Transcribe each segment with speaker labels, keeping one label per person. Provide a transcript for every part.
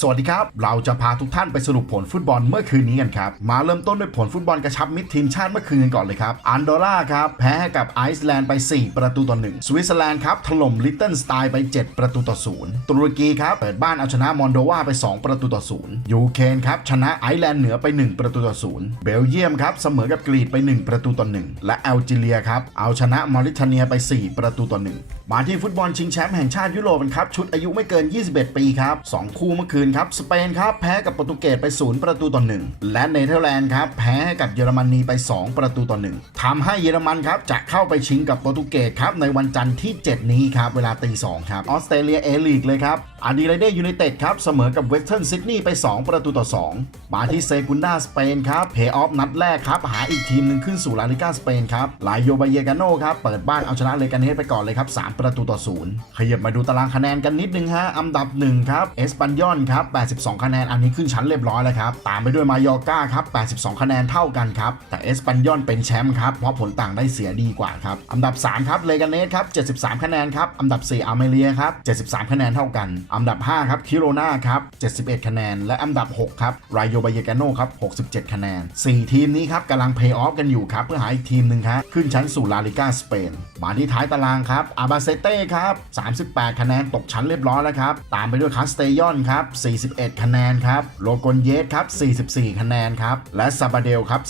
Speaker 1: สวัสดีครับ เราจะพาทุกท่านไปสรุปผลฟุตบอลเมื่อคืนนี้กันครับ มาเริ่มต้นด้วยผลฟุตบอลกระชับมิตรทีมชาติเมื่อคืนกันก่อนเลยครับ อันดอร่าครับ แพ้ให้กับไอซ์แลนด์ไป 4 ประตูต่อ1สวิตเซอร์แลนด์ครับ ถล่มลิตเติ้ลสไตล์ไป 7 ประตูต่อ0ตุรกีครับ เปิดบ้านเอาชนะมอนโดวาไป 2 ประตูต่อ0ยูเครนครับ ชนะไอร์แลนด์เหนือไป 1 ประตูต่อ0เบลเยียมครับ เสมอกับกรีกไป 1 ประตูต่อ1และแอลจีเรียครับ เอาชนะมอริเทเนียไป 4 ประตูต่อ1มาที่ฟุตบอลชิงแชมป์แห่งชาติยุโรปกันครับชุดอายุไม่เกิน 21 ปีครับ2คู่เมื่อคืนครับ สเปนครับแพ้กับโปรตุเกสไป 0 ประตูต่อ 1 และเนเธอร์แลนด์ครับแพ้ให้กับเยอรมนีไป 2 ประตูต่อ 1ทำให้เยอรมันครับจะเข้าไปชิงกับโปรตุเกสครับในวันจันทร์ที่ 7 นี้ครับเวลาตี2ครับออสเตรเลียเอลีกเลยครับอาดีไรเดยูไนเต็ดครับเสมอกับเวสเทิร์นซิดนีย์ไป 2 ประตูต่อ 2 มาที่เซกุนดาสเปนครับเพย์ออฟนัดแรกครับหาอีกทีมหนึ่งขึ้นสู่ลาลิก้าสเปนครับลายโยบาเยกาโนครับเปิดบ้านเอาชนะเลกาเนสไปก่อนเลยครับ3ประตูต่อ0ขยับมาดูตารางคะแนนกันนิดนึงฮะอันดับ1ครับเอสปันยอนครับ 82 คะแนน อันนี้ขึ้นชั้นเรียบร้อยแล้วครับ ตามไปด้วยมายอก้าครับ 82 คะแนนเท่ากันครับ แต่เอสปันยอนเป็นแชมป์ครับ เพราะผลต่างได้เสียดีกว่าครับ อันดับ 3 ครับ เลกาเนสครับ 73 คะแนนครับ อันดับ 4 อาร์เมเลียครับ 73 คะแนนเท่ากัน อันดับ 5 ครับ คิโรนาครับ 71 คะแนน และอันดับ 6 ครับไรโยบายเกาโนครับ 67 คะแนน 4 ทีมนี้ครับกำลังเพย์ออฟกันอยู่ครับเพื่อหาอีกทีมหนึ่งครับขึ้นชั้นสู่ลาลิกาสเปนมาที่ท้ายตารางครับอาบาเซเต้ครับ38 คะแนนตกชั้นเรียบร้อยแล้วครับตามไปด้วยคาสเตยอนครับ41 คะแนนครับ โลโกนเยสครับ 44 คะแนนครับ และซาบาเดลครับ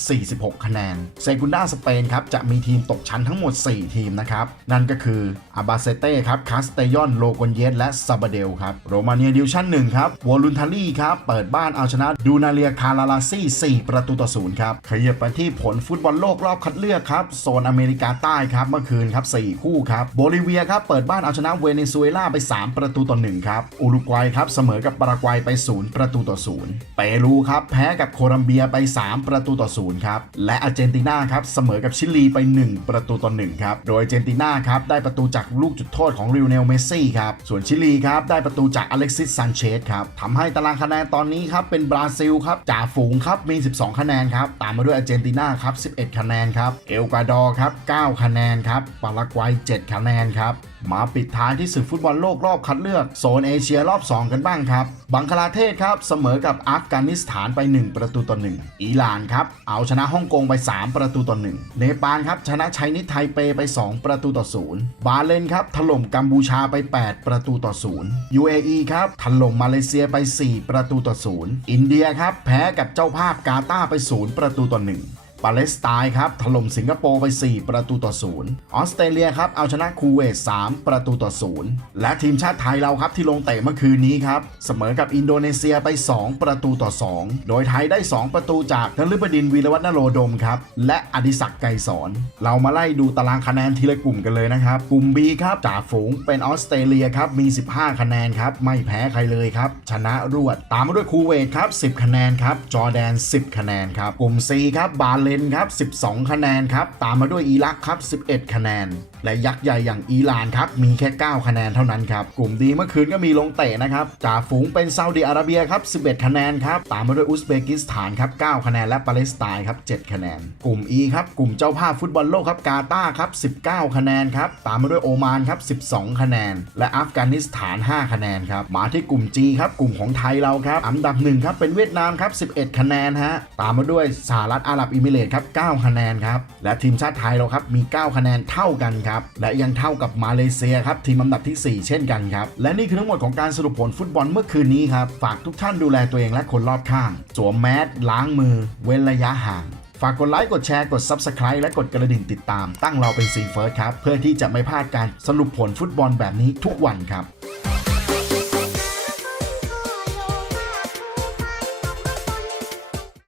Speaker 1: 46 คะแนน เซกุนดาสเปนครับ จะมีทีมตกชั้นทั้งหมด 4 ทีมนะครับ นั่นก็คืออาบาเซเต้ครับ คาสเตยอน โลโกนเยส และซาบาเดลครับ โรมาเนียดิวชั่น1ครับ วอลุนทารีครับ เปิดบ้านเอาชนะดูนาเลียคาราลาซี่4ประตูต่อ0ครับ ขยับไปที่ผลฟุตบอลโลกรอบคัดเลือกครับ โซนอเมริกาใต้ครับ เมื่อคืนครับ 4 คู่ครับ โบลิเวียครับ เปิดบ้านเอาชนะเวเนซุเอลาไป 3 ประตูต่อ1ครับ อุรุกวัยครับ เสมอกับปารากวัยไป 0 ประตูต่อ 0 เปรูครับแพ้กับโคลัมเบียไป 3 ประตูต่อ 0 ครับ และอาร์เจนตินาครับเสมอกับชิลีไป 1 ประตูต่อ 1 ครับ โดยอาร์เจนตินาครับได้ประตูจากลูกจุดโทษของริวเนลเมสซี่ครับ ส่วนชิลีครับได้ประตูจากอเล็กซิสซันเชสครับทำให้ตารางคะแนนตอนนี้ครับเป็นบราซิลครับจ่าฝูงครับมี 12 คะแนนครับตามมาด้วยอาร์เจนตินาครับ11 คะแนนครับเอลกวาดอร์ครับ9คะแนนครับปารากวัย 7 คะแนนครับ มาปิดท้ายที่ศึกฟุตบอลโลกรอบคัดเลือกโซนเอเชียรอบ 2 กันบ้างครับ บังคลาเทศครับเสมอกับอัฟกานิสถานไป 1 ประตูต่อ1อิหร่านครับเอาชนะฮ่องกงไป 3 ประตูต่อ1เนปาลครับชนะไชนิดไทเปไป 2 ประตูต่อ0บาเลนครับถล่มกัมพูชาไป 8 ประตูต่อ0 UAE ครับถล่มมาเลเซียไป 4 ประตูต่อ0อินเดียครับแพ้กับเจ้าภาพกาตาไป 0 ประตูต่อ1 ปาเลสไตน์ครับถล่มสิงคโปร์ไป 4 ประตูต่อ0ออสเตรเลียครับเอาชนะคูเวต3ประตูต่อ0และทีมชาติไทยเราครับที่ลงเตะเมื่อคืนนี้ครับเสมอกับอินโดนีเซียไป 2 ประตูต่อ 2 โดยไทยได้ 2 ประตูจากนฤบดินวีรวัฒนโรดมครับและอดิศักดิ์ไกรสอนเรามาไล่ดูตารางคะแนนทีละกลุ่มกันเลยนะครับกลุ่ม B ครับจ่าฝูงเป็นออสเตรเลียครับมี 15 คะแนนครับไม่แพ้ใครเลยครับชนะรวด ตามมาด้วยคูเวตครับ10 คะแนนครับจอร์แดน 10 คะแนนครับกลุ่ม C ครับบาเลนครับ 12 คะแนนครับ ตามมาด้วยอิรักครับ 11 คะแนน และยักษ์ใหญ่อย่างอิหร่านครับ มีแค่ 9 คะแนนเท่านั้นครับ กลุ่มดีเมื่อคืนก็มีลงเตะนะครับจ่าฝูงเป็นซาอุดิอาระเบียครับ 11 คะแนนครับ ตามมาด้วยอุซเบกิสถานครับ 9 คะแนน และปาเลสไตน์ครับ 7 คะแนน กลุ่ม E ครับ กลุ่มเจ้าภาพฟุตบอลโลกครับ กาตาร์ครับ 19 คะแนนครับ ตามมาด้วยโอมานครับ 12 คะแนน และอัฟกานิสถาน 5 คะแนนครับ มาที่กลุ่ม G ครับ กลุ่มของไทยเราครับ อันดับหนึ่งครับ เป็นเวียดนามครับ 11 คะแนนฮะ ตามมาด้วยสหรัฐอาหรับอิมิเรตครับ9คะแนนครับและทีมชาติไทยเราครับมี 9 คะแนนเท่ากันครับและยังเท่ากับมาเลเซียครับทีมอันดับที่ 4 เช่นกันครับและนี่คือทั้งหมดของการสรุปผลฟุตบอลเมื่อคืนนี้ครับฝากทุกท่านดูแลตัวเองและคนรอบข้างสวมแมสล้างมือ เว้นระยะห่างฝากกดไลค์ กดแชร์ กด Subscribe และกดกระดิ่งติดตาม ตั้งเราเป็นซีเฟิร์สครับ เพื่อที่จะไม่พลาดการสรุปผลฟุตบอลแบบนี้ทุกวันครับ